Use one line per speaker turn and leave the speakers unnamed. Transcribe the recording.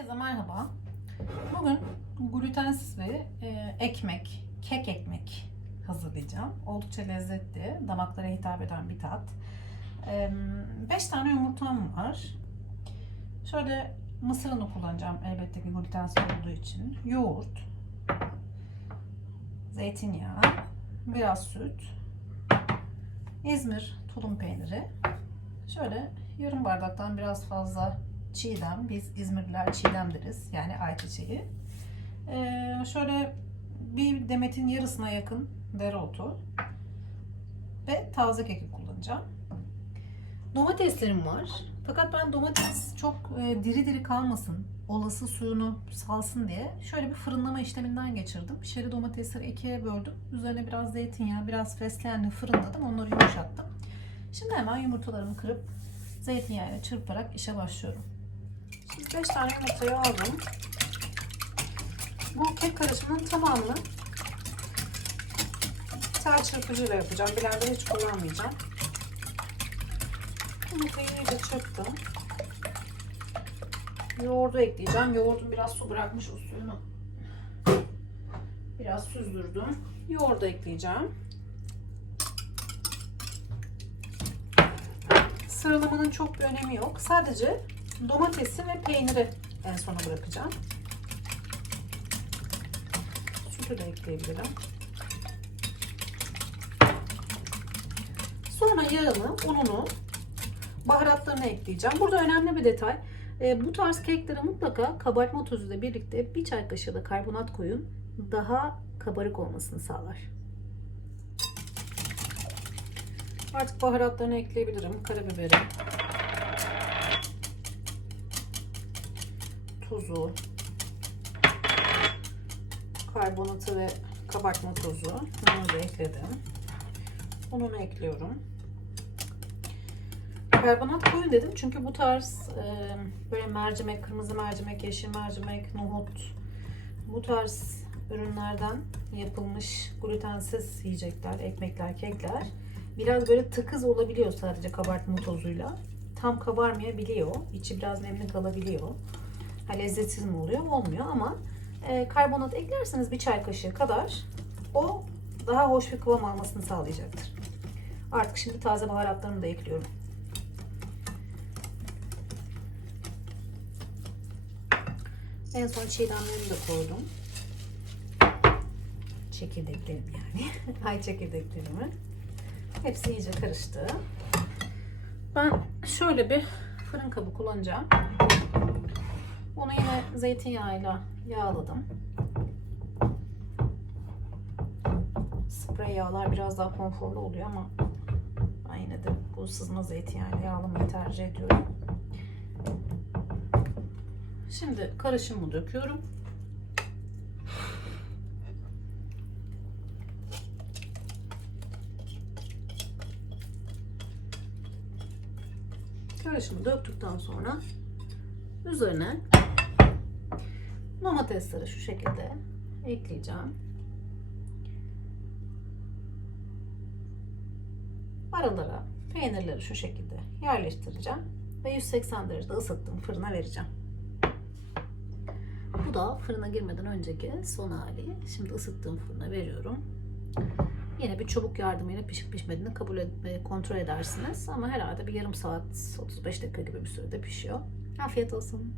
Herkese merhaba. Bugün glutensiz bir e, ekmek, kek ekmek hazırlayacağım. Oldukça lezzetli, damaklara hitap eden bir tat. 5 tane yumurtam var. Şöyle mısır unu kullanacağım elbette ki glutensiz olduğu için. Yoğurt, zeytinyağı, biraz süt, İzmir tulum peyniri. Şöyle yarım bardaktan biraz fazla çiğdem. Biz İzmirliler çiğdem deriz. Yani ayçiçeği. Ee, şöyle bir demetin yarısına yakın dereotu ve taze keki kullanacağım. Domateslerim var. Fakat ben domates çok e, diri diri kalmasın, olası suyunu salsın diye şöyle bir fırınlama işleminden geçirdim. Şeri domatesleri ikiye böldüm. Üzerine biraz zeytinyağı, biraz fesleğenle fırınladım. Onları yumuşattım. Şimdi hemen yumurtalarımı kırıp zeytinyağıyla çırparak işe başlıyorum. Şimdi 5 tane yumurtayı aldım. Bu kek karışımının tamamını tel çırpıcıyla yapacağım. Blender hiç kullanmayacağım. Yumurtayı iyice çırptım. Yoğurdu ekleyeceğim. Yoğurdum biraz su bırakmış o suyunu. Biraz süzdürdüm. Yoğurdu ekleyeceğim. Sıralamanın çok bir önemi yok. Sadece domatesi ve peyniri en sona bırakacağım. Sütü de ekleyebilirim. Sonra yağını, ununu, baharatlarını ekleyeceğim. Burada önemli bir detay. E, bu tarz keklere mutlaka kabartma tozu ile birlikte bir çay kaşığı da karbonat koyun. Daha kabarık olmasını sağlar. Artık baharatlarını ekleyebilirim. Karabiberi, tuzu, karbonatı ve kabartma tozu. Bunları da ekledim. Ununu ekliyorum. Karbonat koyun dedim çünkü bu tarz e, böyle mercimek, kırmızı mercimek, yeşil mercimek, nohut bu tarz ürünlerden yapılmış glutensiz yiyecekler, ekmekler, kekler biraz böyle tıkız olabiliyor sadece kabartma tozuyla. Tam kabarmayabiliyor. İçi biraz nemli kalabiliyor. Ha, lezzetsiz mi oluyor? Olmuyor ama e, karbonat eklerseniz bir çay kaşığı kadar o daha hoş bir kıvam almasını sağlayacaktır. Artık şimdi taze baharatlarımı da ekliyorum. En son çiğdemlerimi de koydum. Çekirdeklerim yani. Ay çekirdeklerimi. Hepsi iyice karıştı. Ben şöyle bir fırın kabı kullanacağım. Zeytinyağıyla yağladım. Sprey yağlar biraz daha konforlu oluyor ama ben yine de bu sızma zeytinyağıyla yağlamayı tercih ediyorum. Şimdi karışımı döküyorum. Karışımı döktükten sonra üzerine domatesleri şu şekilde ekleyeceğim. Aralara peynirleri şu şekilde yerleştireceğim ve 180 derecede ısıttığım fırına vereceğim. Bu da fırına girmeden önceki son hali. Şimdi ısıttığım fırına veriyorum. Yine bir çubuk yardımıyla pişip pişmediğini kabul et, kontrol edersiniz. Ama herhalde bir yarım saat 35 dakika gibi bir sürede pişiyor. Afiyet olsun.